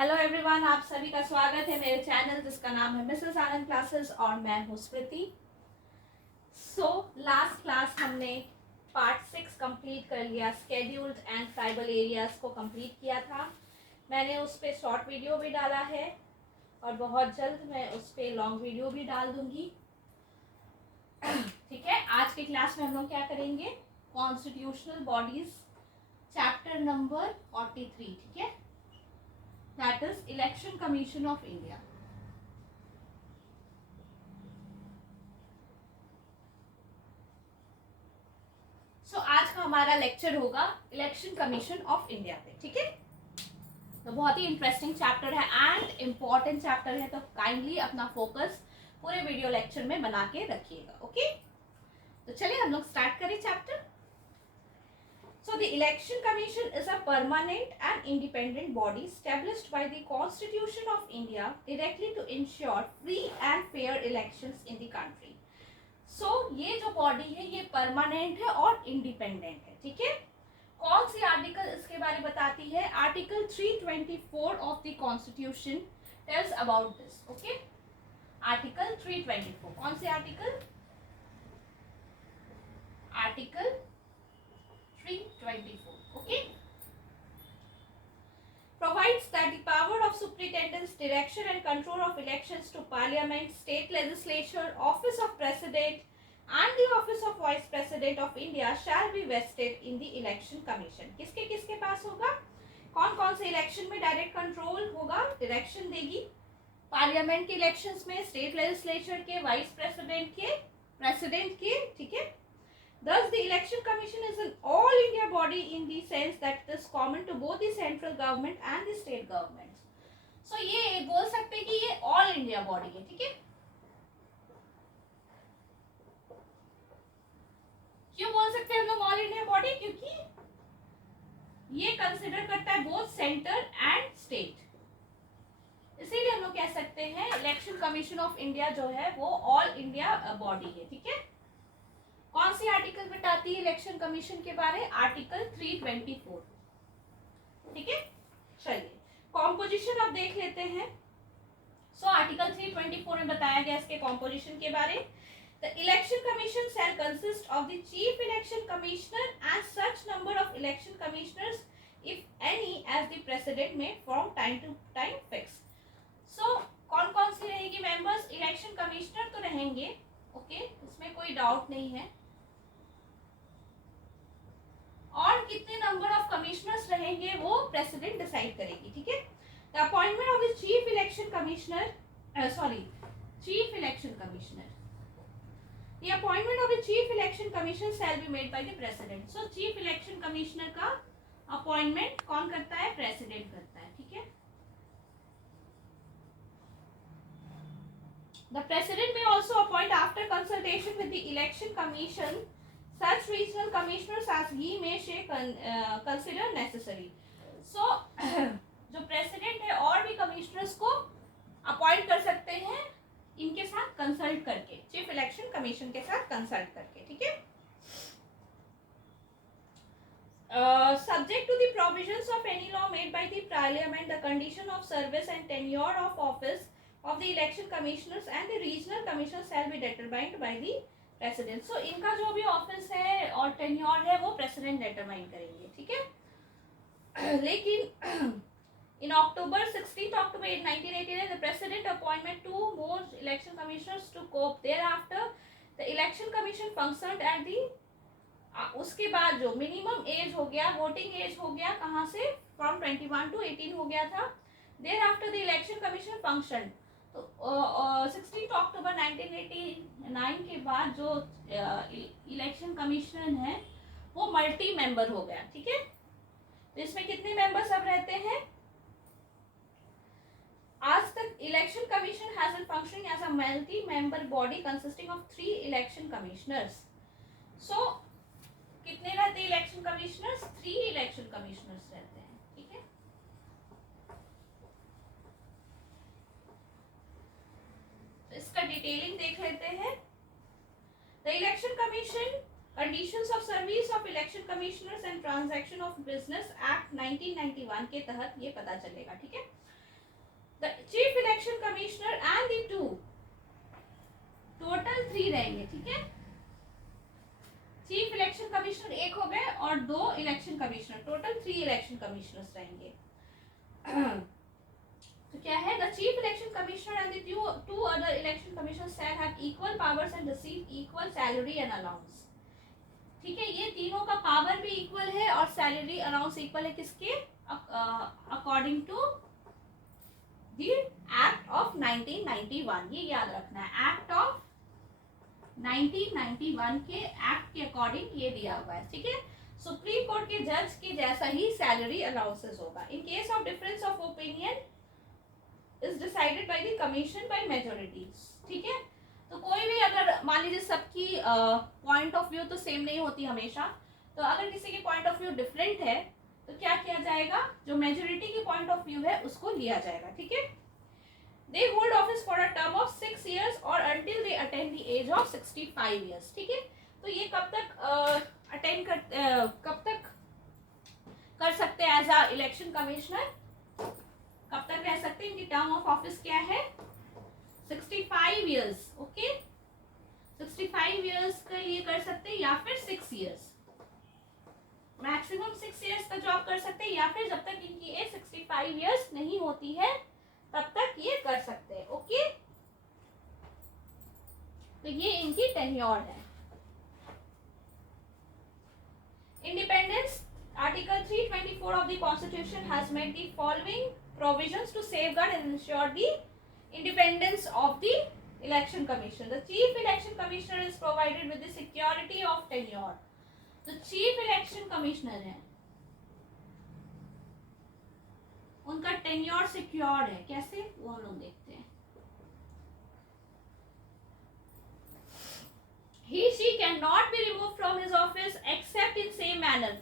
Hello everyone, आप सभी का स्वागत है मेरे चैनल जिसका नाम है मिसेस आनंद क्लासेस और मैं हूँ स्मृति। लास्ट क्लास हमने पार्ट 6 कंप्लीट कर लिया, स्केड्यूल्ड एंड ट्राइबल एरियाज को कंप्लीट किया था। मैंने उस पर शॉर्ट वीडियो भी डाला है और बहुत जल्द मैं उस पर लॉन्ग वीडियो भी डाल दूंगी। ठीक है, आज की क्लास में हम लोग क्या करेंगे, कॉन्स्टिट्यूशनल बॉडीज चैप्टर नंबर 43, ठीक है, that is Election Commission of India. आज का हमारा लेक्चर होगा इलेक्शन कमीशन ऑफ इंडिया पे, ठीक है। तो बहुत ही इंटरेस्टिंग चैप्टर है एंड इम्पॉर्टेंट चैप्टर है, तो काइंडली अपना फोकस पूरे वीडियो लेक्चर में बना के रखिएगा, ओके। तो चलिए हम लोग स्टार्ट करें chapter. So the Election Commission is a permanent and independent body established by the Constitution of India directly to ensure free and fair elections in the country. So ये जो बॉडी है ये permanent है और independent है, ठीक है। कौन सी आर्टिकल इसके बारे में बताती है? Article 324 of the constitution tells about this, okay. Article 324, कौन सी article? Article 324, okay, provides that the power of superintendence, direction and control of elections to parliament, state legislature, office of president and the office of vice president of India shall be vested in the election commission. किसके किसके पास होगा? कौन कौन से election में direct control होगा, direction देगी? Parliament के इलेक्शंस में, स्टेट लेजिस्लेचर के, वाइस प्रेसिडेंट के, प्रेसिडेंट के, ठीक है। Thus, the Election Commission is an all-India body in the sense that it is common to both the central government and the state governments. So, ये बोल सकते हैं कि ये all India body है, ठीक है। क्यों बोल सकते हैं हम लोग all India body? क्योंकि ये कंसिडर करता है बोथ सेंटर एंड स्टेट, इसीलिए हम लोग कह सकते हैं इलेक्शन कमीशन ऑफ इंडिया जो है वो ऑल इंडिया बॉडी है, ठीक है। कौन सी आर्टिकल बताती है इलेक्शन कमीशन के बारे? आर्टिकल 324, ठीक है। चलिए कॉम्पोजिशन अब देख लेते हैं। आर्टिकल 324 में बताया गया इसके कॉम्पोजिशन के बारे। The election commission shall consist of the chief election commissioner and such number of election commissioners if any as the president may from time to time fix. कौन कौन सी रहेगी मेंबर्स? इलेक्शन कमिश्नर तो रहेंगे, okay, इसमें कोई doubt नहीं है। और कितने नंबर ऑफ कमिश्नर्स रहेंगे वो प्रेसिडेंट डिसाइड करेगी, ठीक है। The appointment of the chief election commissioner, chief election commissioner, the appointment of the chief election commissioner shall be made by the president. Chief election commissioner का appointment कौन करता है? President करता है, ठीक है। The president may also appoint after consultation with the election commission such regional commissioners as he may consider necessary. जो president है और भी कमिश्नर्स को अपॉइंट कर सकते हैं इनके साथ कंसल्ट करके, चीफ इलेक्शन कमीशन के साथ कंसल्ट करके, ठीक है। Subject to the provisions of any law made by the parliament, the condition of service and tenure of office of the election commissioners and the regional commissioners shall be determined by the president. इनका जो भी office है और tenure है वो president determine करेंगे, ठीक है। लेकिन in October 16 October 1989 the president appointment 2 more election commissioners to cope thereafter the election commission functioned at the, उसके बाद जो मिनिमम एज हो गया, वोटिंग एज हो गया, कहाँ से? फ्रॉम 21 टू 18 हो गया था। Thereafter the election commission function, तो 16 अक्टूबर 1989 के बाद जो इलेक्शन कमीशन है वो मल्टी मेंबर हो गया, ठीक है। तो इसमें कितने मेंबर्स अब रहते हैं? आज तक election commission has been functioning as a multi member body consisting of 3 election commissioners. कितने रहते हैं इलेक्शन कमिश्नर्स? 3 इलेक्शन कमिश्नर्स रहते हैं, ठीक है। इसका डिटेलिंग देख लेते हैं। The election commission, conditions of service of election commissioners and transaction of business act 1991 के तहत ये पता चलेगा, ठीक है। 3 रहेंगे, ठीक है। चीफ इलेक्शन कमिश्नर एक हो गए और 2 election commissioner, total 3 election commissioners रहेंगे। तो क्या है, the chief election commissioner and the 2 other election commissioners shall have equal powers and receive equal salary and allowance. ठीक है, ये तीनों का पावर भी इक्वल है और सैलरी अलाउंस इक्वल है, किसके, according to the act of 1991। ये याद रखना है, एक्ट ऑफ 1991 के एक्ट के अकॉर्डिंग ये दिया हुआ है, ठीक है। सुप्रीम कोर्ट के जज के जैसा ही सैलरी अलाउंसेस होगा। In case of difference of opinion is decided by the commission by majority, ठीक है। तो कोई भी अगर मान लीजिए सबकी पॉइंट ऑफ व्यू तो सेम नहीं होती हमेशा, तो अगर किसी की पॉइंट ऑफ व्यू डिफरेंट है तो क्या किया जाएगा, जो मेजॉरिटी की पॉइंट ऑफ व्यू है उसको लिया जाएगा, ठीक है। They hold office for a term of 6 years or until they attain the age of 65 years, ठीक है। तो ये कब तक कर सकते हैं एज अ इलेक्शन कमिश्नर, कब तक रह सकते हैं, इनकी टर्म ऑफ ऑफिस क्या है, 65 इयर्स, ओके। 65 इयर्स के लिए कर सकते हैं या फिर 6 इयर्स, मैक्सिमम 6 इयर्स का जॉब कर सकते हैं, या फिर जब तक इनकी एज 65 इयर्स नहीं होती है तब तक ये कर सकते हैं, ओके। तो ये इनकी टेन्योर है। Independence, article 324 of the constitution has made the following provisions to safeguard and ensure the independence of the election commission. The chief election commissioner is provided with the security of tenure. तो chief election commissioner है, उनका tenure secured है, कैसे वो हम लोग देखते हैं। He she cannot be removed from his office except in same manner।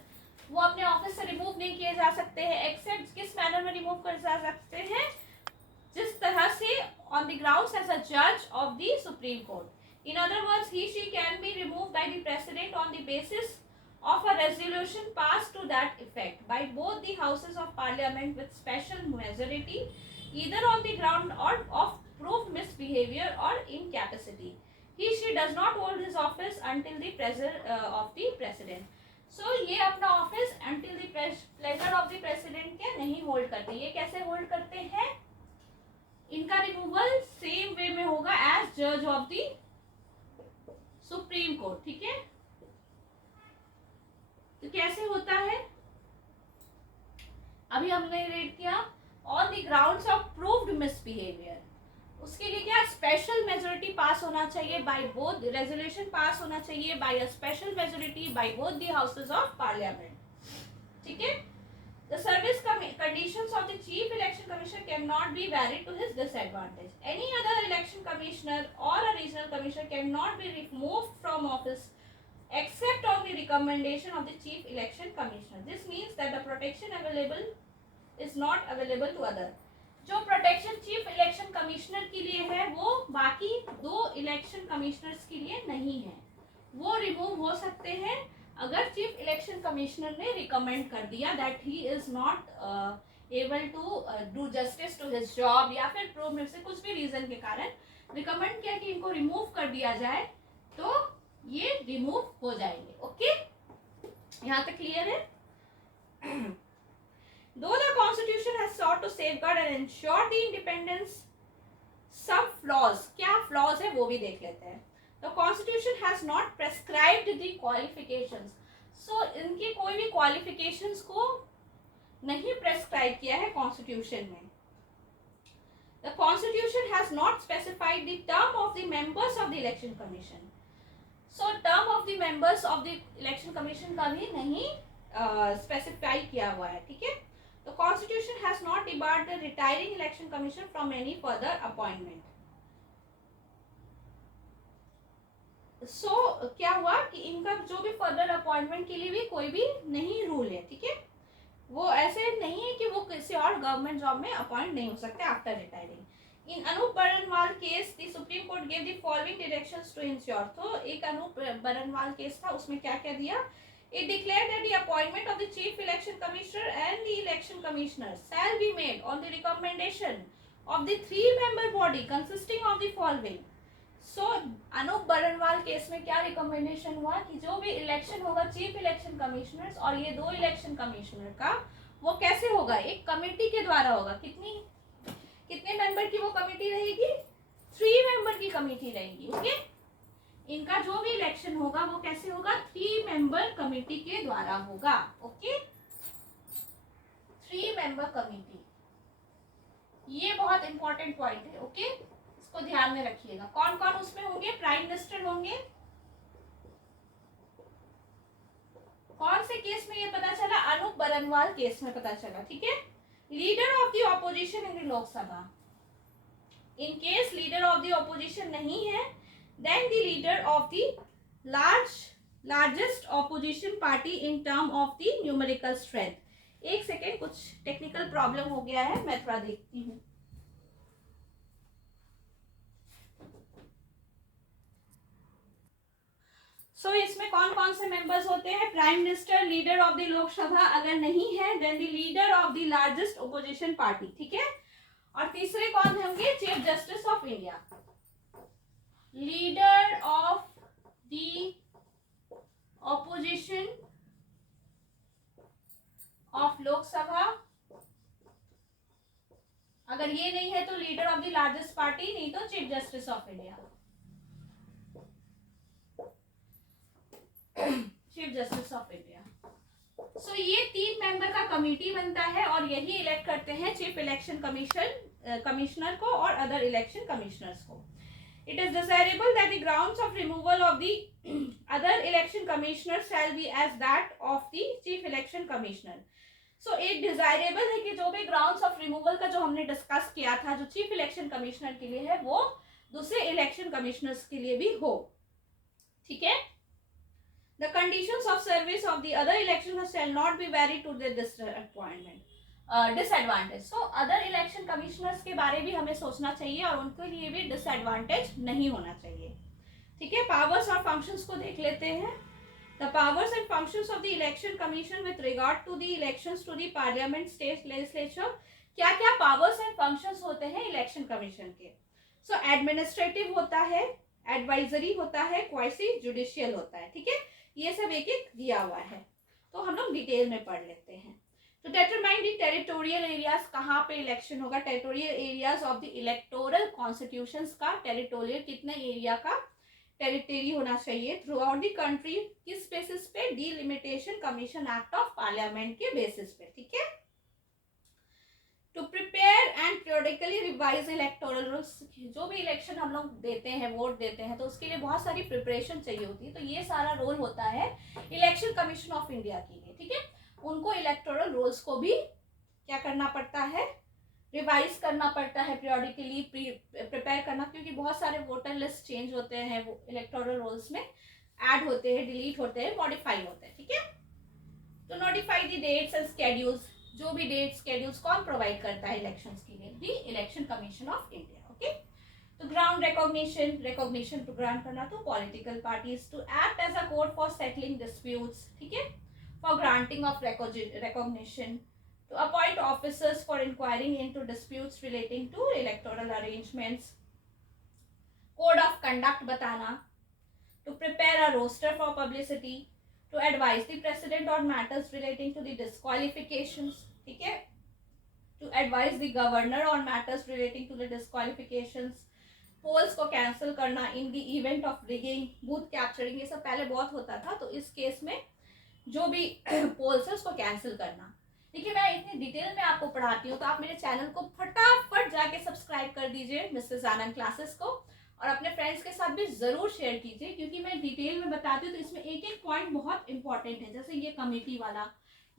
वो अपने ऑफिस से रिमूव नहीं किए जा सकते हैं, एक्सेप्ट किस मैनर में रिमूव कर जा सकते हैं, जिस तरह से on the grounds as a जज of the supreme court. In other words, he she can be removed by the president on the basis of a resolution passed to that effect by both the houses of parliament with special majority, either on the ground or of proved misbehavior or incapacity. He she does not hold his office until the pleasure of the president। So ये अपना office until the pleasure of the president के नहीं hold करते। ये कैसे hold करते हैं, इनका रिमूवल सेम वे में होगा एज जज ऑफ द सुप्रीम कोर्ट, ठीक है। तो कैसे होता है, अभी हमने रेड किया on the grounds of proved misbehaviour, उसके लिए क्या स्पेशल मेजोरिटी पास होना चाहिए बाय बोथ, रेजोल्यूशन पास होना चाहिए by a special majority by both the houses of parliament, ठीक है। The service conditions of the chief election commissioner cannot be valid to his disadvantage. Any other election commissioner और a regional commissioner cannot be removed from office except on the recommendation of the chief election commissioner। This means that the protection available is not available to other। जो protection chief election commissioner के लिए है वो बाकी 2 election commissioners के लिए नहीं है। वो रिमूव हो सकते हैं अगर चीफ इलेक्शन कमिश्नर ने रिकमेंड कर दिया that he is not able to do justice to his job, या फिर प्रूव से कुछ भी रीजन के कारण रिकमेंड किया कि इनको रिमूव कर दिया जाए, तो ये रिमूव हो जाएंगे, ओके। यहाँ तक क्लियर है। Though the constitution has sought to safeguard and ensure the independence, some flaws, क्या flaws है वो भी देख लेते हैं। The constitution has not prescribed the qualifications। So इनकी कोई भी qualifications को नहीं prescribe किया है constitution में। The constitution has not specified the term of the members of the election commission। So term of the members of the election commission का भी नहीं specify किया हुआ है, ठीक है। The constitution has not debarred the retiring election commission from any further appointment। So क्या हुआ कि इनका जो भी फर्दर अपॉइंटमेंट के लिए भी कोई भी नहीं रूल है, ठीक है। वो ऐसे नहीं है कि वो किसी और गवर्नमेंट जॉब में अपॉइंट नहीं हो सकते after retiring. In Anoop Barnwal case the supreme court gave the following directions to ensure. तो एक अनूप बरनवाल केस था, उसमें क्या क्या दिया, it declared that the appointment of the chief election commissioner and the election commissioner shall be made on the recommendation of the 3-member body consisting of the following। So Anoop Barnwal case में क्या recommendation हुआ कि जो भी election होगा chief election commissioners और ये 2 election commissioner का, वो कैसे होगा, एक कमेटी के द्वारा होगा। कितने मेंबर की वो कमेटी रहेगी, 3 मेंबर की कमेटी रहेगी। ओके, इनका जो भी इलेक्शन होगा वो कैसे होगा, 3 मेंबर कमेटी के द्वारा होगा। ओके, 3 मेंबर कमेटी, ये बहुत इंपॉर्टेंट पॉइंट है। ओके, इसको ध्यान में रखिएगा। कौन कौन उसमें होंगे, प्राइम मिनिस्टर होंगे। कौन से केस में ये पता चला, अनूप बरनवाल केस में पता चला। ठीक है, leader of the opposition in Lok Sabha, in case leader of the opposition नहीं है, then the leader of the largest opposition party in term of the numerical strength. एक सेकेंड, कुछ टेक्निकल प्रॉब्लम हो गया है, मैं थोड़ा देखती हूँ। सो इसमें कौन कौन से मेंबर्स होते हैं, prime minister, leader of the Lok Sabha अगर नहीं है, then the leader of the largest opposition party. ठीक है, और तीसरे कौन होंगे, chief justice of India, leader of the opposition of Lok Sabha. अगर ये नहीं है तो leader of the largest party, नहीं तो chief justice of India, chief justice of India. So ये 3 मेंबर का कमेटी बनता है और यही इलेक्ट करते हैं चीफ इलेक्शन कमिश्नर को और अदर इलेक्शन कमिश्नर्स को। It is desirable that the grounds of removal of the other election commissioners shall be as that of the chief election commissioner. So एक desirable है कि जो भी grounds of removal का जो हमने डिस्कस किया था, जो चीफ इलेक्शन कमिश्नर के लिए है, वो दूसरे इलेक्शन कमिश्नर्स के लिए भी हो। ठीक है, the conditions of service of the other elections shall not be varied to their disadvantage. So other election commissioners के बारे भी हमें सोचना चाहिए और उनके लिए भी डिसएडवांटेज नहीं होना चाहिए। ठीक है, पावर्स और फंक्शंस को देख लेते हैं। The powers and functions of the election commission with regard to the elections to the parliament, state legislature. क्या क्या पावर्स एंड फंक्शंस होते हैं इलेक्शन कमीशन के। सो एडमिनिस्ट्रेटिव होता है, एडवाइजरी होता है, क्वासी जुडिशियल होता है। ठीक है, ये सब एक एक दिया हुआ है, तो हम लोग डिटेल में पढ़ लेते हैं। तो डिटरमाइन द टेरिटोरियल एरियाज, कहाँ पे इलेक्शन होगा, territorial areas of the electoral constitutions का टेरिटोरियल कितने एरिया का टेरिटरी होना चाहिए थ्रू आउट द कंट्री, किस बेसिस पे, delimitation commission act of parliament के बेसिस पे। ठीक है, to prepare and periodically revise electoral rules, जो भी इलेक्शन हम लोग देते हैं, वोट देते हैं, तो उसके लिए बहुत सारी प्रिपरेशन चाहिए होती है। तो ये सारा रोल होता है इलेक्शन कमीशन ऑफ इंडिया के लिए। ठीक है, उनको इलेक्टोरल रोल्स को भी क्या करना पड़ता है, रिवाइज करना पड़ता है, पीरियडिकली प्रिपेयर करना, क्योंकि बहुत सारे वोटर लिस्ट चेंज होते हैं, वो इलेक्टोरल रोल्स में ऐड होते हैं, डिलीट होते हैं, मॉडिफाई होते हैं। ठीक है, तो notify the dates and schedules, जो भी डेट स्केड्यूल्स कौन प्रोवाइड करता है इलेक्शंस के लिए, the election commission of India. Okay, तो ग्राउंड रिकॉग्निशन टू ग्रांट करना तो political parties, to act as a court for settling disputes. ठीक है, for granting of recognition, to appoint officers for inquiring into disputes relating to electoral arrangements, code of conduct बताना, to prepare a roster for publicity, to advise the president on matters relating to the disqualifications. ठीक है, to advise the governor on matters relating to the disqualifications, polls को cancel करना in the event of rigging, booth capturing, ये सब पहले बहुत होता था, तो इस केस में जो भी पोल्स है उसको कैंसिल करना। देखिए, मैं इतनी डिटेल में आपको पढ़ाती हूँ, तो आप मेरे चैनल को फटाफट जाके सब्सक्राइब कर दीजिए मिसेस आनंद क्लासेस को, और अपने फ्रेंड्स के साथ भी ज़रूर शेयर कीजिए, क्योंकि मैं डिटेल में बताती हूँ तो इसमें एक एक पॉइंट बहुत इंपॉर्टेंट है। जैसे ये कमेटी वाला,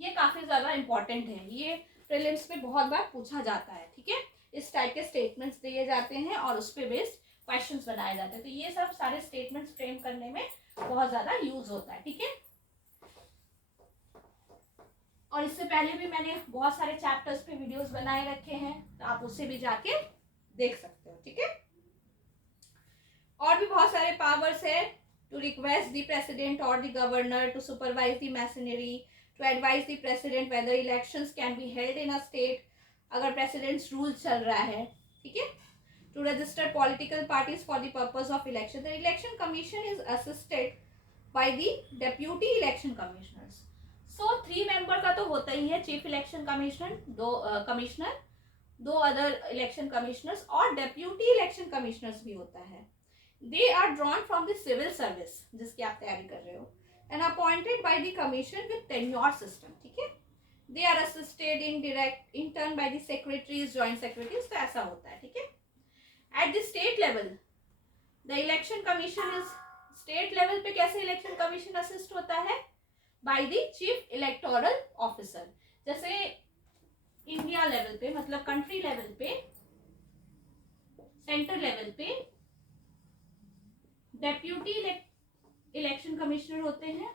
ये काफ़ी ज़्यादा इंपॉर्टेंट है, ये प्रीलिम्स में बहुत बार पूछा जाता है। ठीक है, इस टाइप के स्टेटमेंट्स दिए जाते हैं और उस पर बेस्ड क्वेश्चंस बनाए जाते हैं, तो ये सब सारे स्टेटमेंट्स फ्रेम करने में बहुत ज़्यादा यूज होता है। ठीक है, और इससे पहले भी मैंने बहुत सारे चैप्टर्स पे वीडियोस बनाए रखे हैं, तो आप उससे भी जाके देख सकते हो। ठीक है, और भी बहुत सारे पावर्स है, टू रिक्वेस्ट द प्रेसिडेंट और the governor to supervise the machinery, to advise the president whether elections can be held in a state, अगर प्रेसिडेंट्स रूल चल रहा है। ठीक है, to register political parties for the purpose of election. The election commission is assisted by the deputy election commissioners. So 3 member का तो होता ही है, chief election commissioner, 2 commissioner, 2 other election commissioners और डेप्यूटी इलेक्शन कमिश्नर्स भी होता है. They are drawn from the civil service जिसकी आप तैयारी कर रहे हो, and appointed by the commission with tenure system. ठीक है. They are assisted in turn by the secretaries, joint secretaries. तो ऐसा होता है. ठीक है. At the state level, the election commission is, state level पे कैसे election commission assist होता है? By the chief electoral officer. जैसे इंडिया लेवल पे, मतलब कंट्री लेवल पे, सेंटर लेवल पे डेप्यूटी इलेक्शन कमिश्नर होते हैं,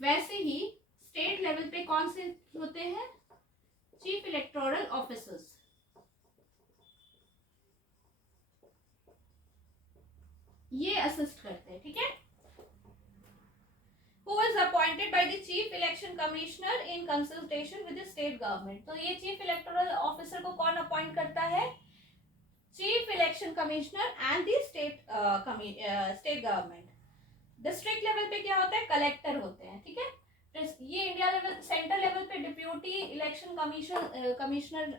वैसे ही स्टेट लेवल पे कौन से होते हैं? Chief electoral officers. ये असिस्ट करते हैं. ठीक है. Who is appointed by the chief election commissioner in consultation with the state government. तो ये chief electoral officer को कौन अपॉइंट करता है? chief election commissioner and the state government. District level पे क्या होता है? कलेक्टर होते हैं. ठीक है. ये इंडिया लेवल, सेंटर लेवल पे डिप्यूटी इलेक्शन कमिश्नर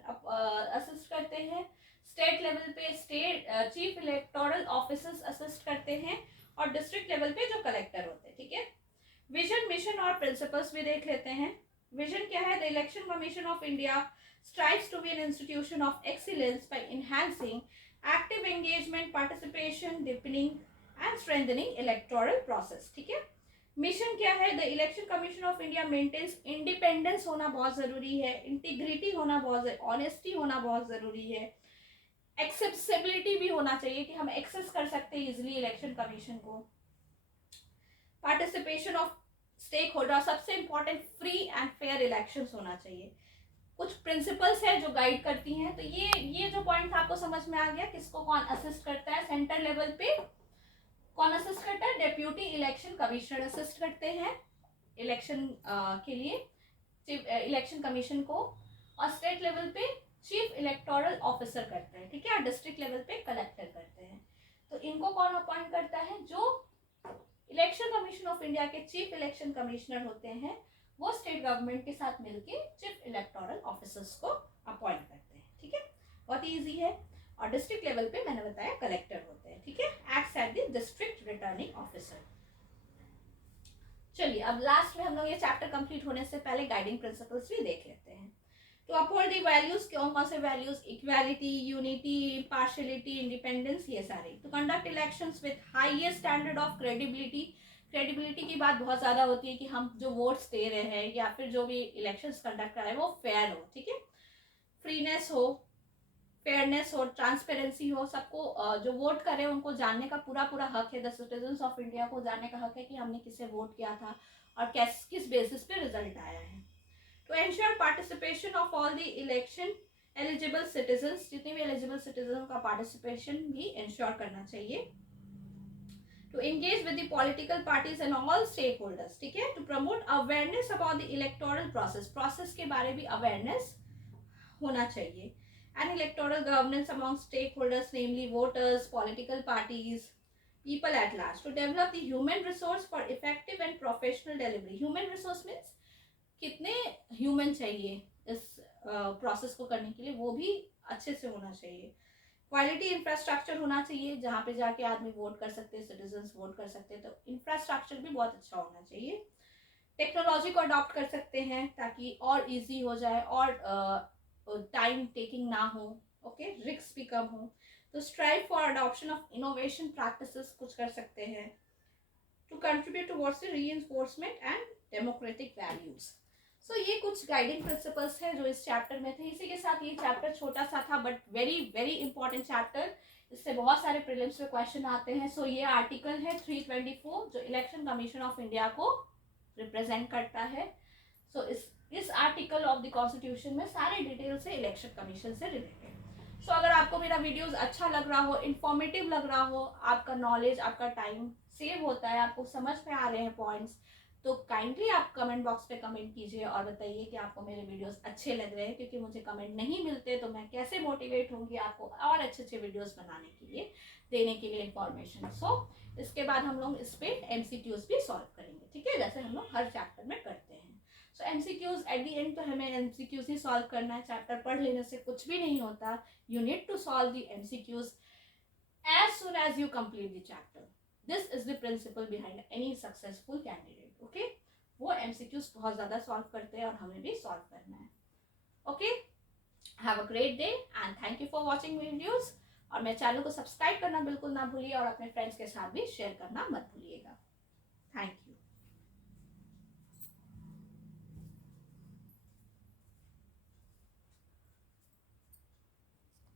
असिस्ट करते हैं. स्टेट लेवल पे चीफ इलेक्टोरल ऑफिसर्स असिस्ट करते हैं, और डिस्ट्रिक्ट लेवल पे जो कलेक्टर होते हैं. ठीक है. विजन, मिशन और प्रिंसिपल्स भी देख लेते हैं. विजन क्या है? The election commission of India strives to be an institution of excellence by enhancing active engagement, participation, deepening and strengthening electoral process. ठीक है. मिशन क्या है? The election commission of India maintains, independence होना बहुत जरूरी है, इंटीग्रिटी होना बहुत, ऑनेस्टी होना बहुत जरूरी है, एक्सेसिबिलिटी भी होना चाहिए कि हम एक्सेस कर सकते हैं इजिली इलेक्शन कमीशन को. पार्टिसिपेशन ऑफ स्टेक होल्डर, सबसे important free and fair elections होना चाहिए. कुछ प्रिंसिपल्स है जो गाइड करती हैं. तो ये जो पॉइंट आपको समझ में आ गया, किसको कौन असिस्ट करता है. सेंटर लेवल पे कौन असिस्ट करता है? डेप्यूटी इलेक्शन कमिश्नर असिस्ट करते हैं इलेक्शन के लिए इलेक्शन कमीशन को, और स्टेट लेवल पे चीफ इलेक्टोरल ऑफिसर करते हैं. ठीक है. और डिस्ट्रिक्ट लेवल पे कलेक्टर करते हैं. तो इनको कौन अपॉइंट करता है? जो इलेक्शन कमीशन ऑफ इंडिया के चीफ इलेक्शन कमिश्नर होते हैं, वो स्टेट गवर्नमेंट के साथ मिलके चीफ इलेक्टोरल ऑफिसर्स को अपॉइंट करते हैं. ठीक है. बहुत इजी है. और डिस्ट्रिक्ट लेवल पे मैंने बताया कलेक्टर होते हैं. ठीक है. Acts at the district returning officer. चलिए अब लास्ट में हम लोग ये चैप्टर कंप्लीट होने से पहले गाइडिंग प्रिंसिपल्स भी देख लेते हैं. तो अपहोल्ड द वैल्यूज, कौन कौन से values? Equality, unity, partiality, independence, ये सारे. To conduct elections with highest standard of credibility. Credibility की बात बहुत ज़्यादा होती है कि हम जो वोट्स दे रहे हैं या फिर जो भी इलेक्शंस कंडक्ट कर रहे हैं वो फेयर हो. ठीक है. फ्रीनेस हो, फेयरनेस हो, ट्रांसपेरेंसी हो, सबको जो वोट कर रहे हैं उनको जानने का पूरा हक है. द सिटीजन्स ऑफ इंडिया को जानने का हक है कि हमने किसे वोट किया था और किस बेसिस पे रिजल्ट आया है. To ensure participation of all the election eligible citizens, जितने भी एलिजिबल सिटीजन का पार्टिसिपेशन भी इंश्योर करना चाहिए. To engage with the political parties and all stakeholders. ठीक है. To promote awareness about the electoral process के बारे में अवेयरनेस होना चाहिए. And electoral governance among stakeholders, namely voters, political parties, people at large. To develop the human resource for effective and professional delivery. Human resource means कितने human चाहिए इस process को करने के लिए, वो भी अच्छे से होना चाहिए. क्वालिटी इंफ्रास्ट्रक्चर होना चाहिए जहाँ पे जाके आदमी वोट कर सकते हैं, सिटीजन्स वोट कर सकते हैं. तो इंफ्रास्ट्रक्चर भी बहुत अच्छा होना चाहिए. टेक्नोलॉजी को अडॉप्ट कर सकते हैं ताकि और इजी हो जाए और टाइम टेकिंग ना हो. ओके. रिस्क भी कम हो. तो strive for adoption of innovation practices कुछ कर सकते हैं. To contribute towards the reinforcement and democratic values. So ये कुछ गाइडिंग प्रिंसिपल्स हैं जो इस चैप्टर में थे. इसी के साथ ये चैप्टर छोटा सा था but very very important chapter. इससे बहुत सारे प्रीलिम्स में क्वेश्चन आते हैं. सो ये आर्टिकल है 324 जो इलेक्शन कमीशन ऑफ इंडिया को रिप्रेजेंट करता है. सो इस आर्टिकल ऑफ द कॉन्स्टिट्यूशन में सारे डिटेल से इलेक्शन कमीशन से रिलेटेड. सो अगर आपको मेरा वीडियोस अच्छा लग रहा हो, इंफॉर्मेटिव लग रहा हो, आपका नॉलेज, आपका टाइम सेव होता है, आपको समझ में आ रहे हैं पॉइंट्स, तो काइंडली आप कमेंट बॉक्स पे कमेंट कीजिए और बताइए कि आपको मेरे वीडियोस अच्छे लग रहे हैं, क्योंकि मुझे कमेंट नहीं मिलते तो मैं कैसे मोटिवेट होंगी आपको और अच्छे अच्छे वीडियोस बनाने के लिए, देने के लिए इंफॉर्मेशन। सो इसके बाद हम लोग इस पे MCQs भी सॉल्व करेंगे, ठीक है, जैसे हम लोग हर चैप्टर में करते हैं। सो MCQs एट द एंड तो हमें MCQs ही सॉल्व करना है, चैप्टर पढ़ लेने से कुछ भी नहीं होता। You need to solve the MCQs as soon as you complete the chapter. This is the principle behind any successful candidate. Okay? वो MCQs बहुत ज़्यादा सॉल्व करते हैं और हमें भी सॉल्व करना है। Okay, have a great day and thank you for watching videos. और मेरे चैनल को सब्सक्राइब करना बिल्कुल ना भूलिए और अपने फ्रेंड्स के साथ भी शेयर करना मत भूलिएगा। Thank you.